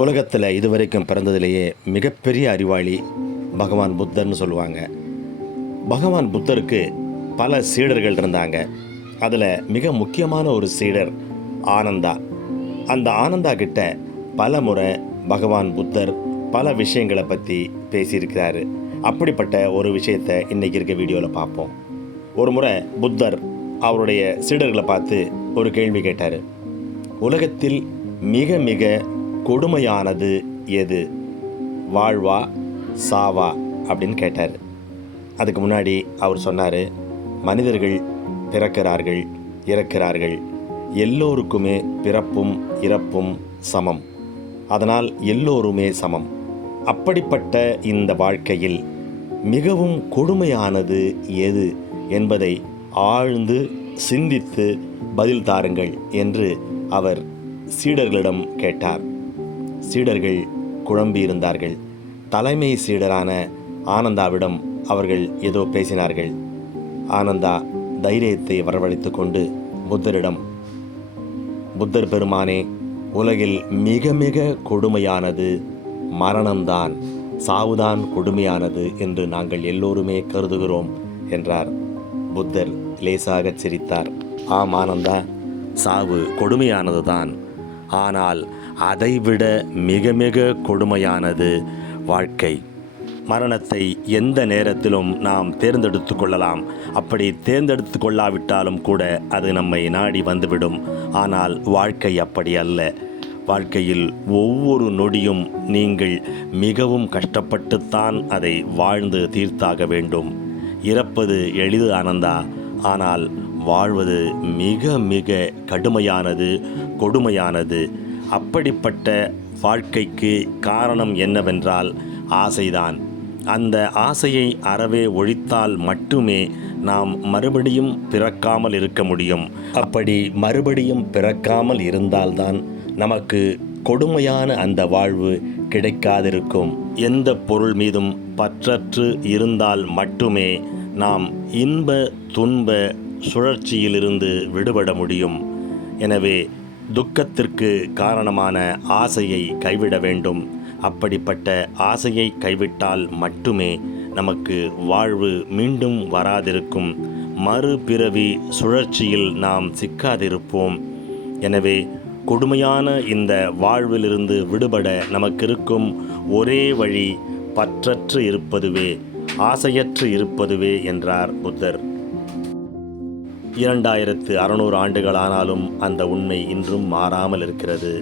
உலகத்தில் இதுவரைக்கும் பிறந்ததிலேயே மிகப்பெரிய அறிவாளி பகவான் புத்தர்னு சொல்லுவாங்க. பகவான் புத்தருக்கு பல சீடர்கள் இருந்தாங்க. அதில் மிக முக்கியமான ஒரு சீடர் ஆனந்தா. அந்த ஆனந்தா கிட்ட பல முறை பகவான் புத்தர் பல விஷயங்களை பற்றி பேசியிருக்கிறாரு. அப்படிப்பட்ட ஒரு விஷயத்தை இன்றைக்கி இருக்க வீடியோவில் பார்ப்போம். ஒரு முறை புத்தர் அவருடைய சீடர்களை பார்த்து ஒரு கேள்வி கேட்டார். உலகத்தில் மிக மிக கொடுமையானது எது? வாழ்வா சாவா அப்படின்னு கேட்டார். அதுக்கு முன்னாடி அவர் சொன்னார், மனிதர்கள் பிறக்கிறார்கள், இறக்கிறார்கள், எல்லோருக்குமே பிறப்பும் இறப்பும் சமம், அதனால் எல்லோருமே சமம். அப்படிப்பட்ட இந்த வாழ்க்கையில் மிகவும் கொடுமையானது எது என்பதை ஆழ்ந்து சிந்தித்து பதில் தாருங்கள் என்று அவர் சீடர்களிடம் கேட்டார். சீடர்கள் குழம்பியிருந்தார்கள். தலைமை சீடரான ஆனந்தாவிடம் அவர்கள் ஏதோ பேசினார்கள். ஆனந்தா தைரியத்தை வரவழைத்து கொண்டு புத்தரிடம், புத்தர் பெருமானே, உலகில் மிக மிக கொடுமையானது மரணம்தான், சாவுதான் கொடுமையானது என்று நாங்கள் எல்லோருமே கருதுகிறோம் என்றார். புத்தர் லேசாக சிரித்தார். ஆம் ஆனந்தா, சாவு கொடுமையானது தான். ஆனால் அதைவிட மிக மிக கொடுமையானது வாழ்க்கை. மரணத்தை எந்த நேரத்திலும் நாம் தேர்ந்தெடுத்து கொள்ளலாம். அப்படி தேர்ந்தெடுத்து கொள்ளாவிட்டாலும் கூட அது நம்மை நாடி வந்துவிடும். ஆனால் வாழ்க்கை அப்படி அல்ல. வாழ்க்கையில் ஒவ்வொரு நொடியும் நீங்கள் மிகவும் கஷ்டப்பட்டுத்தான் அதை வாழ்ந்து தீர்த்தாக வேண்டும். இறப்பது எளிது ஆனந்தா, ஆனால் வாழ்வது மிக மிக கடுமையானது, கொடுமையானது. அப்படிப்பட்ட வாழ்க்கைக்கு காரணம் என்னவென்றால் ஆசைதான். அந்த ஆசையை அறவே ஒழித்தால் மட்டுமே நாம் மறுபடியும் பிறக்காமல் இருக்க முடியும். அப்படி மறுபடியும் பிறக்காமல் இருந்தால்தான் நமக்கு கொடுமையான அந்த வாழ்வு கிடைக்காதிருக்கும். எந்த பொருள் மீதும் பற்றற்று இருந்தால் மட்டுமே நாம் இன்ப துன்ப சுழற்சியிலிருந்து விடுபட முடியும். எனவே துக்கத்திற்கு காரணமான ஆசையை கைவிட வேண்டும். அப்படிப்பட்ட ஆசையை கைவிட்டால் மட்டுமே நமக்கு வாழ்வு மீண்டும் வராதிருக்கும். மறுபிறவி சுழற்சியில் நாம் சிக்காதிருப்போம். எனவே கொடுமையான இந்த வாழ்விலிருந்து விடுபட நமக்கு இருக்கும் ஒரே வழி பற்றற்று இருப்பதுவே, ஆசையற்று இருப்பதுவே என்றார் புத்தர். 2600 ஆண்டுகள் ஆனாலும் அந்த உண்மை இன்றும் மாறாமல் இருக்கிறது.